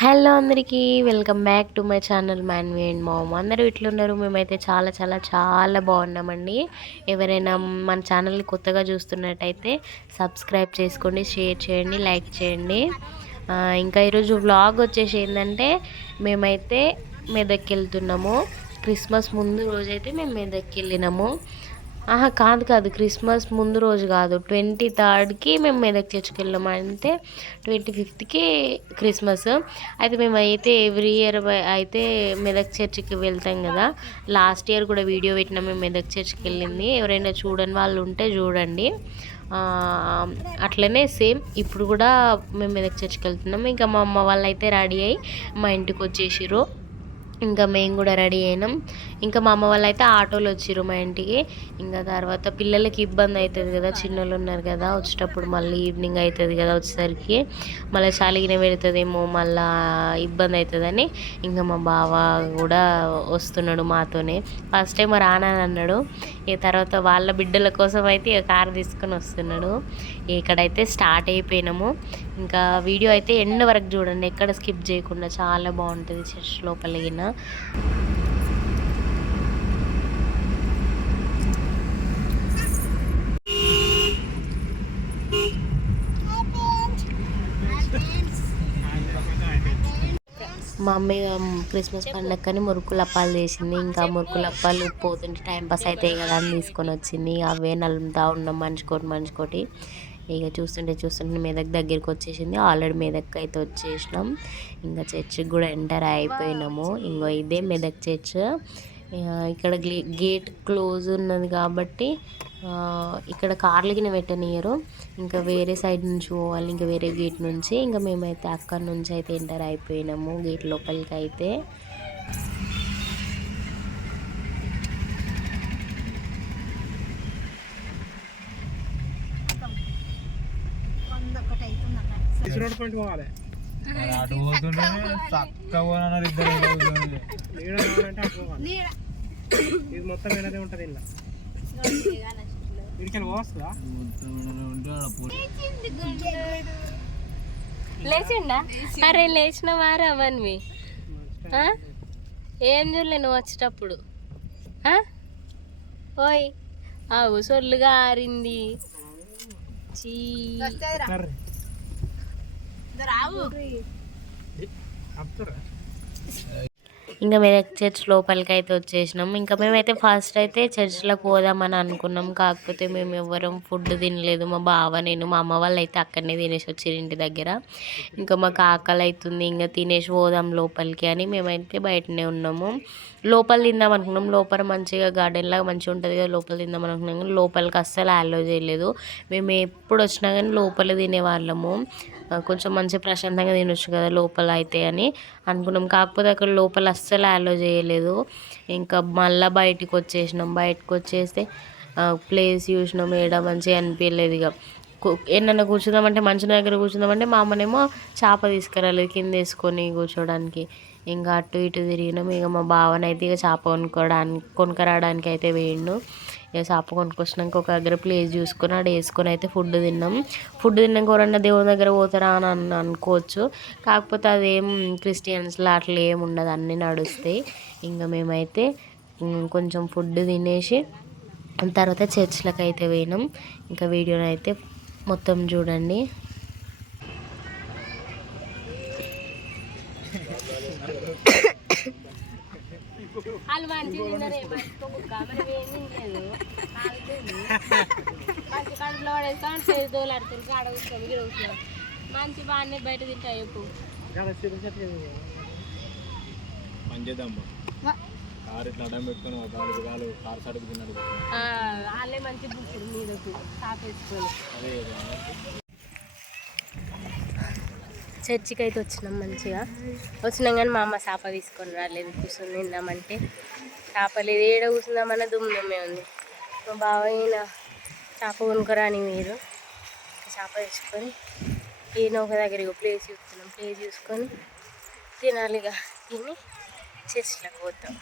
Hello అందరికీ welcome back to my channel Manvi and mom. అందరూ ఇట్లున్నారు. మేమైతే చాలా చాలా చాలా బాగున్నామండి. ఎవరైనా మన ఛానల్ని కొత్తగా చూస్తున్నట్టయితే సబ్స్క్రైబ్ చేసుకోండి, షేర్ చేయండి, లైక్ చేయండి. ఇంకా ఈరోజు వ్లాగ్ వచ్చేసి ఏంటంటే మేమైతే మెదక్కి వెళ్తున్నాము. క్రిస్మస్ ముందు రోజైతే మేము మెదక్కి వెళ్ళినాము. కాదు క్రిస్మస్ ముందు రోజు కాదు, 23కి మేము మెదక్ చర్చ్కి వెళ్ళాము. అంటే 25కి క్రిస్మస్. అయితే మేము అయితే ఎవ్రీ ఇయర్ అయితే మెదక్ చర్చ్కి వెళ్తాం కదా. లాస్ట్ ఇయర్ కూడా వీడియో పెట్టినా మేము మెదక్ చర్చ్కి వెళ్ళింది. ఎవరైనా చూడని వాళ్ళు ఉంటే చూడండి. అట్లనే సేమ్ ఇప్పుడు కూడా మేము మెదక్ చర్చ్కి వెళ్తున్నాం. ఇంకా మా అమ్మ వాళ్ళు అయితే రెడీ అయ్యి మా ఇంటికి వచ్చేసారు. ఇంకా మేము కూడా రెడీ అయినాం. ఇంకా మా అమ్మ వాళ్ళు అయితే ఆటోలో వచ్చిర్రు మా ఇంటికి. ఇంకా తర్వాత పిల్లలకి ఇబ్బంది అవుతుంది కదా, చిన్నోళ్ళు ఉన్నారు కదా, వచ్చేటప్పుడు మళ్ళీ ఈవినింగ్ అవుతుంది కదా, వచ్చేసరికి మళ్ళీ చలిగిన పెడుతుందేమో, మళ్ళీ ఇబ్బంది అవుతుందని ఇంకా మా బావ కూడా వస్తున్నాడు మాతోనే. ఫస్ట్ టైం రానని అన్నాడు. ఇక తర్వాత వాళ్ళ బిడ్డల కోసం అయితే ఇక కారు తీసుకొని వస్తున్నాడు. ఇక్కడైతే స్టార్ట్ అయిపోయినాము. ఇంకా వీడియో అయితే ఎండ్ వరకు చూడండి, ఎక్కడ స్కిప్ చేయకుండా. చాలా బాగుంటుంది చర్చ్ లోపలిగిన. మా అమ్మ క్రిస్మస్ పండగని మురుకులు అప్పాలు చేసింది. ఇంకా మురుకులు అప్పాలు పోతుంటే టైంపాస్ అవుతాయి కదా అని తీసుకొని వచ్చింది. అవే నలుముతా ఉన్నాం మంచుకోటి. ఇక చూస్తుంటే మెదక్ దగ్గరికి వచ్చేసింది. ఆల్రెడీ మెదక్ అయితే వచ్చేసినాం. ఇంకా చర్చికి కూడా ఎంటర్ అయిపోయినాము. ఇంకో ఇదే మెదక్ చర్చ్. ఇక్కడ గేట్ క్లోజ్ ఉన్నది కాబట్టి ఇక్కడ కార్లకి పెట్టనియరు. ఇంకా వేరే సైడ్ నుంచి పోవాలి, ఇంకా వేరే గేట్ నుంచి. ఇంకా మేమైతే అక్కడి నుంచి అయితే ఎంటర్ అయిపోయినాము గేట్ లోపలికి అయితే. మొత్తం ఉంటది ఇలా లేచిండా? అరే లేచిన వారా అవన్నీ ఏం చూడలే నువ్వు వచ్చేటప్పుడు. ఓయ్ ఆవు సొల్లుగా ఆరింది. ఇంకా మెదక్ చర్చ్ లోపలికి అయితే వచ్చేసినాం. ఇంకా మేమైతే ఫస్ట్ అయితే చర్చ్లోకి పోదామని అనుకున్నాం. కాకపోతే మేము ఎవ్వరం ఫుడ్ తినలేదు. మా బావ, నేను, మా అమ్మ వాళ్ళు అయితే అక్కడనే తినేసి వచ్చారు ఇంటి దగ్గర. ఇంకా మాకు ఆకలి అవుతుంది, ఇంకా తినేసి పోదాం లోపలికి అని మేమైతే బయటనే ఉన్నాము. లోపల తిందాం అనుకున్నాం. లోపల మంచిగా గార్డెన్ లాగా మంచిగా ఉంటుంది కదా, లోపల తిందాం అనుకున్నాం. కానీ లోపలికి అస్సలు అలో చేయలేదు. మేము ఎప్పుడు వచ్చినా కానీ లోపల తినేవాళ్ళము. కొంచెం మంచి ప్రశాంతంగా తినొచ్చు కదా లోపల అయితే అని అనుకున్నాం. కాకపోతే అక్కడ లోపల అస్సలు అలో చేయలేదు. ఇంకా మళ్ళీ బయటకు వచ్చేస్తే ప్లేస్ చూసినాం, ఏడ మంచిగా అనిపించలేదు. ఇక ఏమన్నా కూర్చుందామంటే మంచి దగ్గర కూర్చుందామంటే మా అమ్మనేమో చేప తీసుకురాలేదు కింద వేసుకొని కూర్చోడానికి. ఇంకా అటు ఇటు తిరిగినాం. ఇక మా బావనైతే ఇక చేప కొనుక్కరావడానికి అయితే వేయండు. ఇక చేప కొనుక్కొచ్చినాక ఒక దగ్గర ప్లేస్ చూసుకొని అక్కడ వేసుకొని అయితే ఫుడ్ తిన్నాక ఎవరన్నా దేవుని దగ్గర పోతారా అని అనుకోవచ్చు. కాకపోతే అదేం క్రిస్టియన్స్లో అట్లా ఏమి ఉండదు, అన్నీ నడుస్తాయి. ఇంకా మేమైతే కొంచెం ఫుడ్ తినేసి తర్వాత చర్చ్లకు అయితే పోయినాం. ఇంకా వీడియోని అయితే మొత్తం చూడండి. వాళ్ళు మంచి తిన్నారే, కడుపులో పడేస్తా తోలాడుతుంది. అడవుతాం మంచి బాగానే బయట తింటాయి. వాళ్ళే మంచి బుక్కుడు మీదకు తాపేసుకొని చర్చికి అయితే వచ్చినాం. మంచిగా వచ్చినాం కానీ మా అమ్మ చేప తీసుకొని రాలేదు. కూర్చొని తిందామంటే చేప లేదు. ఏడ కూర్చుందామన్నా దుమ్మే ఉంది. మా బావ ఈయన చేప కొనుక్కరాని మీరు చేప తెచ్చుకొని ఈయన ఒక దగ్గర ప్లేస్ చూసుకొని తినాలిగా. తిని చర్చిలోకి పోతాం.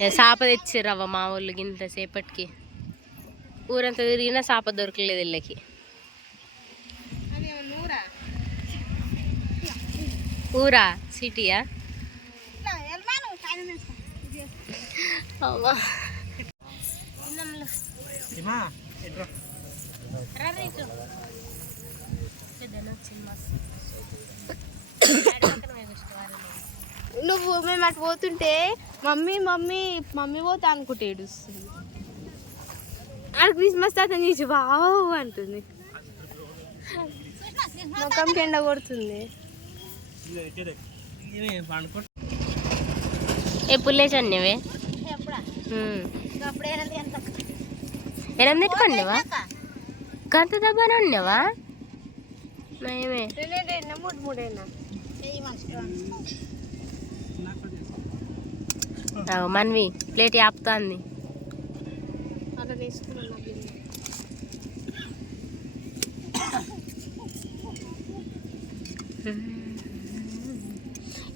చేప తెచ్చిర్రవ్వ మా ఊళ్ళకి ఇంతసేపటికి ఊరంతా తిరిగినా చేప దొరకలేదు వీళ్ళకి. ఊరా సిటీయా? అవ్వా నువ్వు మేము అటు పోతుంటే మమ్మీ మమ్మీ మమ్మీ పోతా అనుకుంటే ఏడుస్తుంది. ఆడ క్రిస్మస్ తాత చూసి వావ్ అంటుంది. ముఖంకి ఎండ కొడుతుంది. ఎప్పుడు లేచాను నువ్వే? ఎనం తిట్టుకోండివా? గంట దబ్బానే ఉన్నావా? మేమే మనవి ప్లేట్ ఆపుతుంది. అలా తీసుకున్నాను.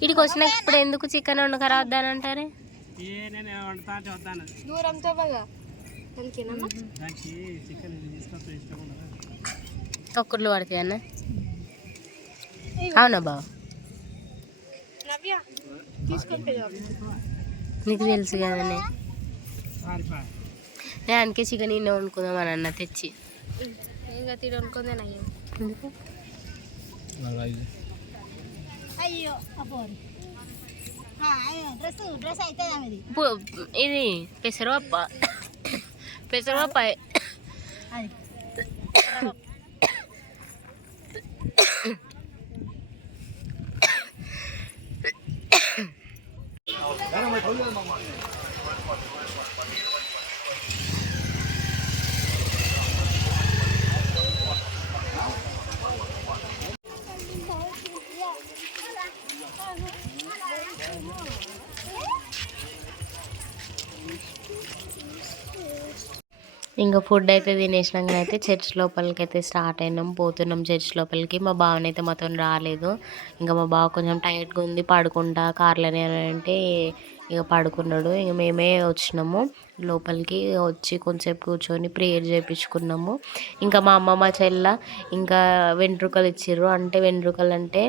ఇడికి వచ్చినాక ఇప్పుడు ఎందుకు చికెన్ వండుకరావద్దానంటారే? దూరంతో బాగా తొక్కుర్లు పడతాయి అన్న. అవునా బావ? నీకు తెలుసు కదనే, నేను అందుకే చికెన్ ఇన్న వండుకుందామని అన్న తెచ్చి. ఇంకా తిని వండుకుందేనా? ఎందుకు ఇది పెసరపప్ప పెసరపప్ప ఇంకా ఫుడ్ అయితే తినేసినాక అయితే చర్చ్ లోపలికి అయితే స్టార్ట్ అయినాం, పోతున్నాం చర్చ్ లోపలికి. మా బావనైతే మాతో రాలేదు. ఇంకా మా బావ కొంచెం టైట్గా ఉంది, పడుకుంటా కార్లోనే అంటే ఇక పడుకున్నాడు. ఇక మేమే వచ్చినాము లోపలికి. వచ్చి కొంచెంసేపు కూర్చొని ప్రేయర్ చేయించుకున్నాము. ఇంకా మా అమ్మ మా చెల్ల ఇంకా వెంట్రుకలు ఇచ్చిర్రు. అంటే వెంట్రుకలు అంటే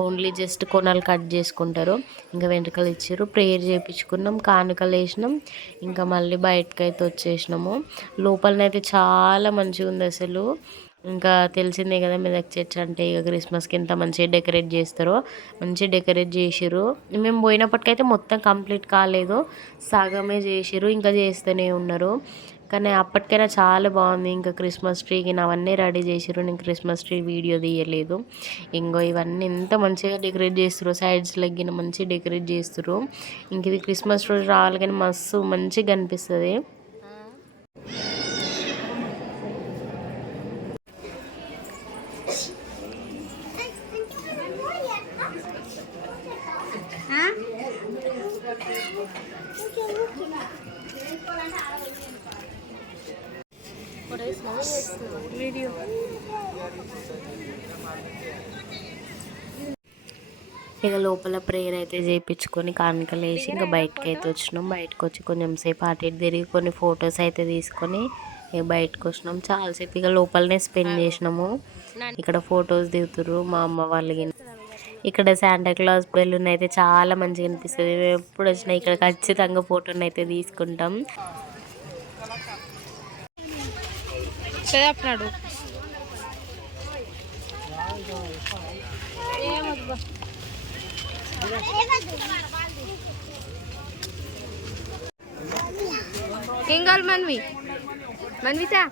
ఓన్లీ జస్ట్ కొనలు కట్ చేసుకుంటారు. ఇంకా వెంట్రుకలు ఇచ్చారు, ప్రేయర్ చేయించుకున్నాం, కానుకలు వేసినాం. ఇంకా మళ్ళీ బయటకు అయితే వచ్చేసినాము. లోపలనైతే చాలా మంచిగా ఉంది అసలు. ఇంకా తెలిసిందే కదా మెదక్ చర్చ్ అంటే ఇక క్రిస్మస్కి ఎంత మంచిగా డెకరేట్ చేస్తారో. మంచిగా డెకరేట్ చేసిర్రు. మేము పోయినప్పటికైతే మొత్తం కంప్లీట్ కాలేదు, సగమే చేసిర్రు, ఇంకా చేస్తూనే ఉన్నారు. కానీ అప్పటికైనా చాలా బాగుంది. ఇంకా క్రిస్మస్ ట్రీకి అవన్నీ రెడీ చేసిర్రు. నేను క్రిస్మస్ ట్రీ వీడియో తీయలేదు. ఇంకో ఇవన్నీ ఎంత మంచిగా డెకరేట్ చేస్తారు, సైడ్స్ లెగ్గిన మంచిగా డెకరేట్ చేస్తారు. ఇంక ఇది క్రిస్మస్ రోజు రావాలి కానీ మస్తు మంచిగా కనిపిస్తుంది. వీడియో ఇక లోపల ప్రేయర్ అయితే చేయించుకొని కానుకలు వేసి ఇంకా బయటకు అయితే వచ్చినాం. బయటకు వచ్చి కొంచెం సేపు అటు ఇటు తిరిగి కొన్ని ఫొటోస్ అయితే తీసుకొని ఇక బయటకు వచ్చినాం. చాలాసేపు ఇక లోపలనే స్పెండ్ చేసినాము. ఇక్కడ ఫొటోస్ దిగుతుర్రు మా అమ్మ వాళ్ళకి. ఇక్కడ శాంటాక్లాస్ బెలూన్ అయితే చాలా మంచిగా అనిపిస్తుంది. మేము ఎప్పుడు వచ్చినా ఇక్కడ ఖచ్చితంగా ఫోటోని అయితే తీసుకుంటాం. చదివాడు ఏం కావాలి మనవి? మనవితా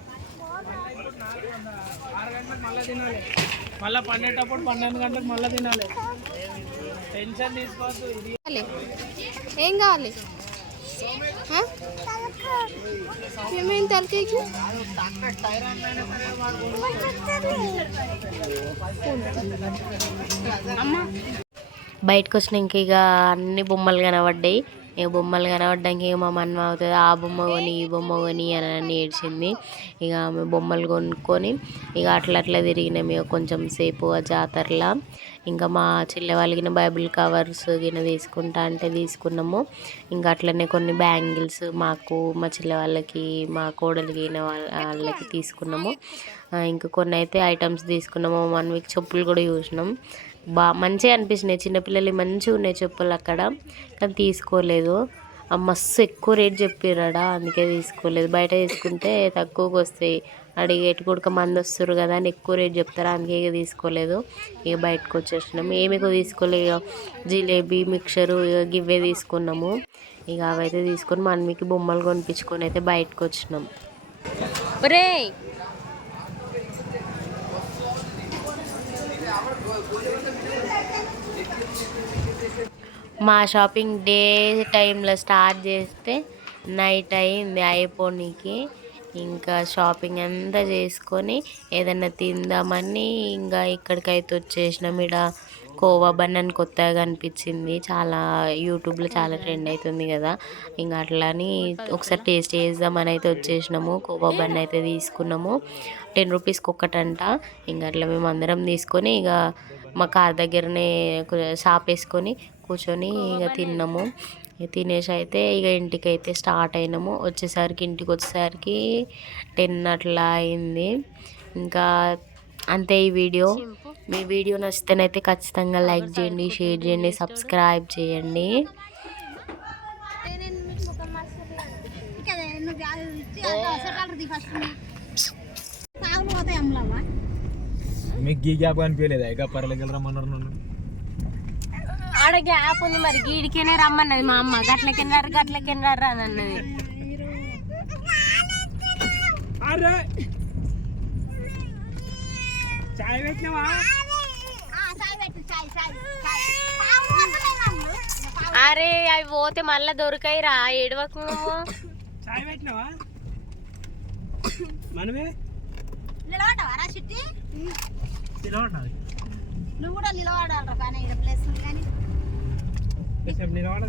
మళ్ళీ పండేటప్పుడు 12 గంటలకు మళ్ళీ తినాలి. టెన్షన్ తీసుకోవద్దు. ఏం కావాలి? ఏమైంది తలకేకి? బయటకు వచ్చినాక ఇక అన్ని బొమ్మలు కనబడ్డాయి. ఇక బొమ్మలు కనబడ్డానికి ఇక మా మన్మ అవుతుంది ఆ బొమ్మ కొని ఈ బొమ్మ కొని అని ఏడ్చింది. ఇక ఆమె బొమ్మలు కొనుక్కొని ఇక అట్లా తిరిగినాం ఇక కొంచెం సేపు ఆ జాతరలా. ఇంకా మా చెల్లె వాళ్ళకి బైబిల్ కవర్స్ గిన తీసుకుంటా అంటే తీసుకున్నాము. ఇంకా అట్లనే కొన్ని బ్యాంగిల్స్ మాకు మా చెల్లె వాళ్ళకి మా కోడలికి వాళ్ళకి తీసుకున్నాము. ఇంకా కొన్ని అయితే ఐటమ్స్ తీసుకున్నాము. 1 వీక్ చెప్పులు కూడా చూసినాం. మంచిగా అనిపించినాయి, చిన్నపిల్లలు మంచిగా ఉన్నాయి చెప్పులు అక్కడ, కానీ తీసుకోలేదు. మస్తు ఎక్కువ రేట్ చెప్పిరాడా, అందుకే తీసుకోలేదు. బయట తీసుకుంటే తక్కువకి వస్తాయి, అడిగేటి కూడా మంది వస్తారు కదా అని ఎక్కువ రేట్ చెప్తారు, అందుకే ఇక తీసుకోలేదు. ఇక బయటకు వచ్చేసినాం. ఏమి ఎక్కువ తీసుకోలేదు, ఇక జిలేబీ మిక్చరు ఇక ఇవే తీసుకున్నాము. ఇక అవైతే తీసుకొని మా అన్నకి బొమ్మలు కొనిపించుకొని అయితే బయటకు వచ్చినాం. ఒరే మా షాపింగ్ డే టైంలో స్టార్ట్ చేస్తే నైట్ అయింది అయిపోనీకి. ఇంకా షాపింగ్ అంతా చేసుకొని ఏదన్నా తిందామని ఇంకా ఇక్కడికైతే వచ్చేసినాం. ఇక్కడ కోవా బన్ అని కొత్తగా కనిపించింది, చాలా యూట్యూబ్లో చాలా ట్రెండ్ అవుతుంది కదా, ఇంకా అట్లా అని ఒకసారి టేస్ట్ చేద్దామని అయితే వచ్చేసినాము. కోవా బన్ అయితే తీసుకున్నాము, 10 రూపీస్కి ఒక్కటంట. ఇంకా అట్లా మేము అందరం తీసుకొని ఇక మా కార్ దగ్గరనే షాప్ వేసుకొని కూర్చొని ఇక తిన్నాము. తినేసి అయితే ఇక ఇంటికి అయితే స్టార్ట్ అయినాము. ఇంటికి వచ్చేసరికి 10 అట్లా అయింది. ఇంకా అంతే ఈ వీడియో. మీ వీడియో నచ్చితేనైతే ఖచ్చితంగా లైక్ చేయండి, షేర్ చేయండి, సబ్స్క్రైబ్ చేయండి. మీకు గీ గ్యాప్ అనిపించలేదా? ఇక పర్లేదు రమ్మన్నారు నన్ను. ఆడ గ్యాప్ ఉంది, మరి గీడికేనే రమ్మన్నది మా అమ్మ. గట్లకెళ్ళారు అని అన్నది. చాయ్ పెట్టినావా? అరే అవి పోతే మళ్ళా దొరకాయిరా, ఏడవకు నువ్వు. చాయ్ పెట్టినావా? మనమే నువ్వు కూడా నిలబడాలి కానీ ప్లేస్ నిలబడ